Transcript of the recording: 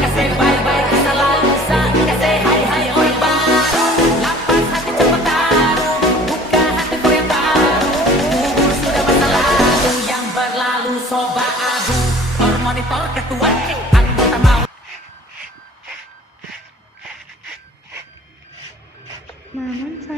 Kasih bye-bye kisah lalu, kasih hai-hai orang baru. Lapas hati cepat taruh, buka hatiku yang baru. Kubur sudah masa lalu yang berlalu, sobat abu. Monitor ketuan